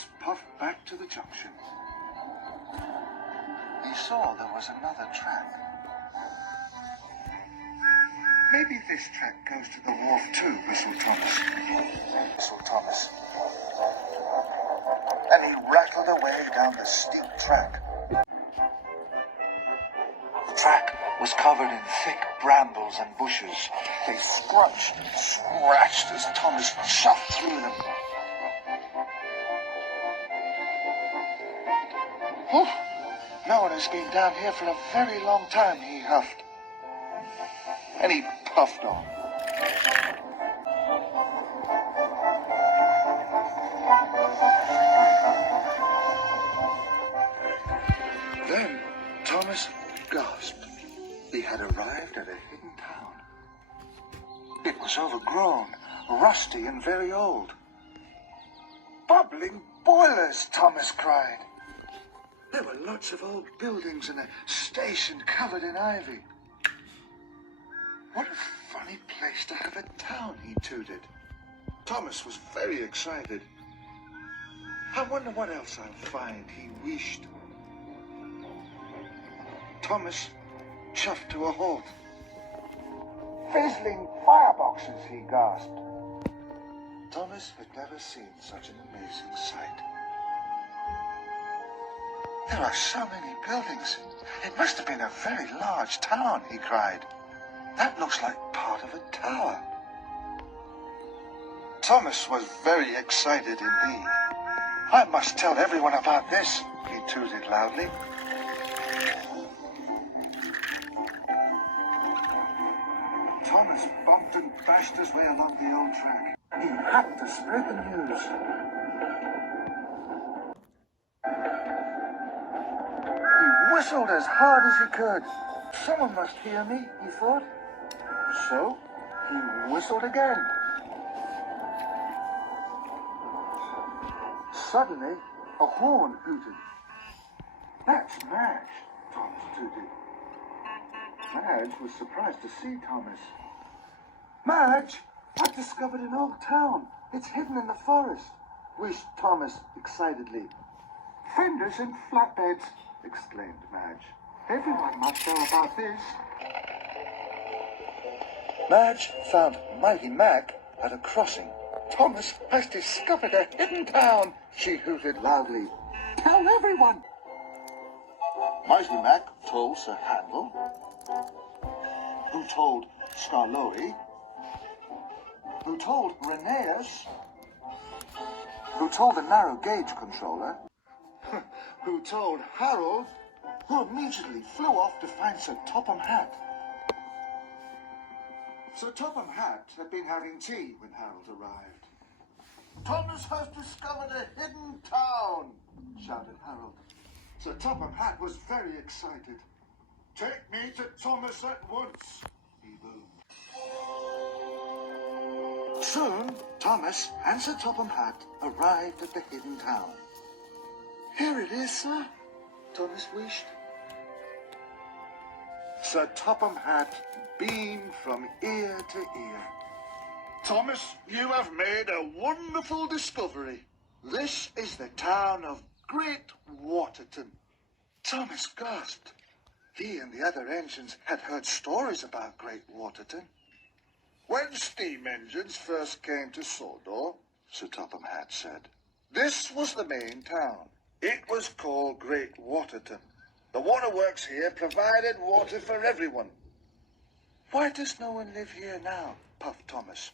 Thomas puffed back to the junction. He saw there was another track. Maybe this track goes to the wharf too, whistled Thomas. Whistled Thomas. And he rattled away down the steep track. The track was covered in thick brambles and bushes. They scrunched and scratched as Thomas chuffed through them. Whew. No one has been down here for a very long time, he huffed. And he puffed on. Then Thomas gasped. He had arrived at a hidden town. It was overgrown, rusty and very old. Bubbling boilers, Thomas cried. There were lots of old buildings and a station covered in ivy. What a funny place to have a town, he tooted. Thomas was very excited. I wonder what else I'll find, he wished. Thomas chuffed to a halt. Fizzling fireboxes, he gasped. Thomas had never seen such an amazing sight. There are so many buildings. It must have been a very large town, he cried. That looks like part of a tower. Thomas was very excited indeed. I must tell everyone about this, he tooted loudly. Thomas bumped and bashed his way along the old track. He had to spread the news. He whistled as hard as he could. Someone must hear me, he thought. So he whistled again. Suddenly, a horn hooted. That's Madge, Thomas tooted. Madge was surprised to see Thomas. Madge, I've discovered an old town. It's hidden in the forest, wished Thomas excitedly. Fenders and flatbeds, exclaimed Madge. Everyone must know about this. Madge found Mighty Mac at a crossing. Thomas has discovered a hidden town, she hooted loudly. Tell everyone. Mighty Mac told Sir Handel, who told Skarloey, who told Rheneas, who told the narrow gauge controller, who told Harold, who immediately flew off to find Sir Topham Hatt. Sir Topham Hatt had been having tea when Harold arrived. Thomas has discovered a hidden town, shouted Harold. Sir Topham Hatt was very excited. Take me to Thomas at once, he boomed. Soon, Thomas and Sir Topham Hatt arrived at the hidden town. Here it is, sir, Thomas wished. Sir Topham Hatt beamed from ear to ear. Thomas, you have made a wonderful discovery. This is the town of Great Waterton. Thomas gasped. He and the other engines had heard stories about Great Waterton. When steam engines first came to Sodor, Sir Topham Hatt said, this was the main town. It was called Great Waterton. The waterworks here provided water for everyone. Why does no one live here now? Puffed Thomas.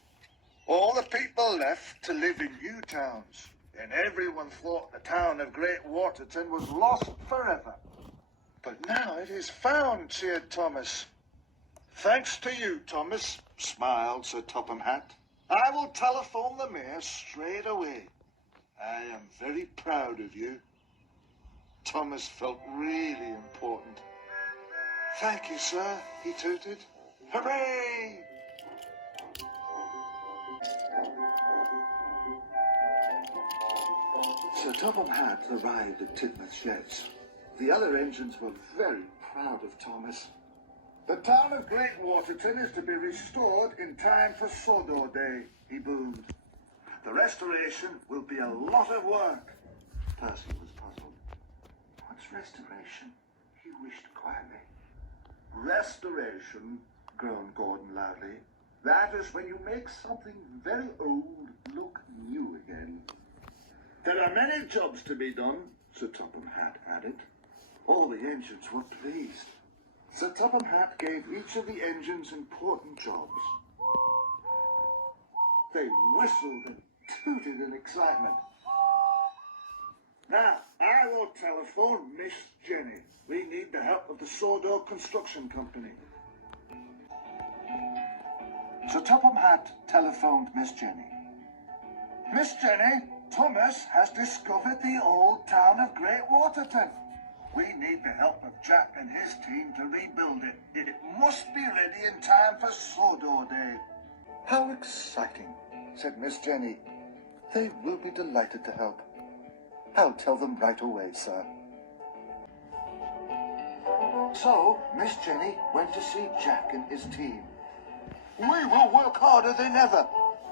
All the people left to live in new towns, and everyone thought the town of Great Waterton was lost forever. But now it is found, cheered Thomas. Thanks to you, Thomas, smiled Sir Topham Hatt. I will telephone the mayor straight away. I am very proud of you. Thomas felt really important. Thank you, sir, he tooted. Hooray! Sir Topham Hatt arrived at Tidmouth Sheds. The other engines were very proud of Thomas. The town of Great Waterton is to be restored in time for Sodor Day, he boomed. The restoration will be a lot of work. Percy was puzzled. What's restoration? He wished quietly. Restoration, groaned Gordon loudly. That is when you make something very old look new again. There are many jobs to be done, Sir Topham Hatt added. All the engines were pleased. Sir Topham Hatt gave each of the engines important jobs. They whistled and tooted in excitement. Now, I will telephone Miss Jenny. We need the help of the Sawdor Construction Company. Sir Topham Hatt telephoned Miss Jenny. Miss Jenny, Thomas has discovered the old town of Great Waterton. We need the help of Jack and his team to rebuild it. It must be ready in time for Sawdor Day. How exciting, said Miss Jenny. They will be delighted to help. I'll tell them right away, sir. So, Miss Jenny went to see Jack and his team. We will work harder than ever,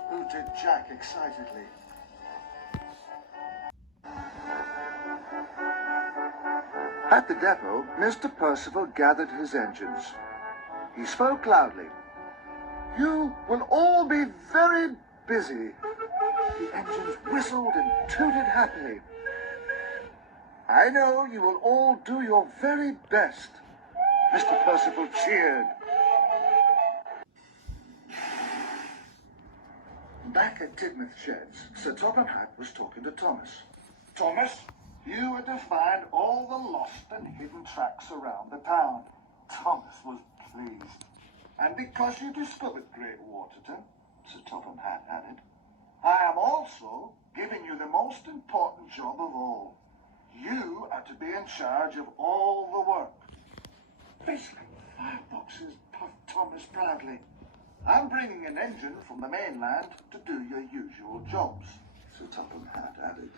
hooted Jack excitedly. At the depot, Mr. Percival gathered his engines. He spoke loudly. You will all be very busy. The engines whistled and tooted happily. I know you will all do your very best. Mr. Percival cheered. Back at Tidmouth Sheds, Sir Topham Hatt was talking to Thomas. Thomas, you are to find all the lost and hidden tracks around the town. Thomas was pleased. And because you discovered Great Waterton, Sir Topham Hatt added, I am also giving you the most important job of all. You are to be in charge of all the work. Basically, fireboxes, puffed Thomas proudly. I'm bringing an engine from the mainland to do your usual jobs, Sir Topham Hatt added.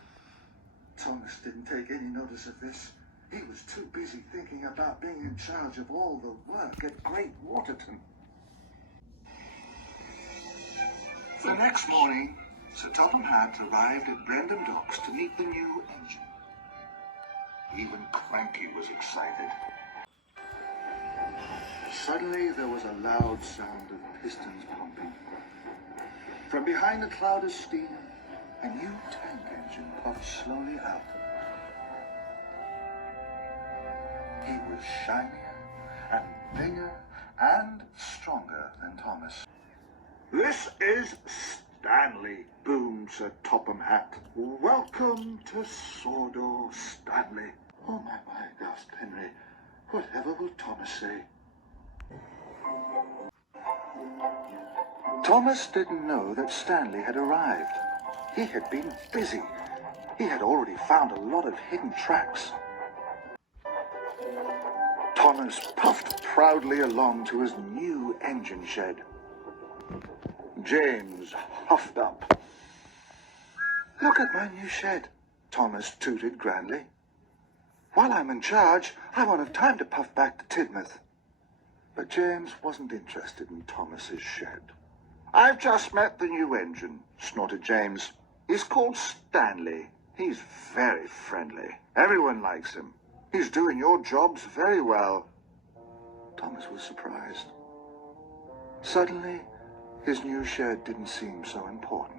Thomas didn't take any notice of this. He was too busy thinking about being in charge of all the work at Great Waterton. The next morning, Sir Topham Hatt arrived at Brendam Docks to meet the new engine. Even Cranky was excited. Suddenly there was a loud sound of pistons pumping. From behind a cloud of steam, a new tank engine puffed slowly out. He was shinier and bigger and stronger than Thomas. This is Stanley, boomed Sir Topham Hatt. Welcome to Sawdor, Stanley. Oh, my, gasped Henry. Whatever will Thomas say? Thomas didn't know that Stanley had arrived. He had been busy. He had already found a lot of hidden tracks. Thomas puffed proudly along to his new engine shed. James huffed up. Look at my new shed, Thomas tooted grandly. While I'm in charge, I won't have time to puff back to Tidmouth. But James wasn't interested in Thomas's shed. I've just met the new engine, snorted James. He's called Stanley. He's very friendly. Everyone likes him. He's doing your jobs very well. Thomas was surprised. Suddenly, his new shed didn't seem so important.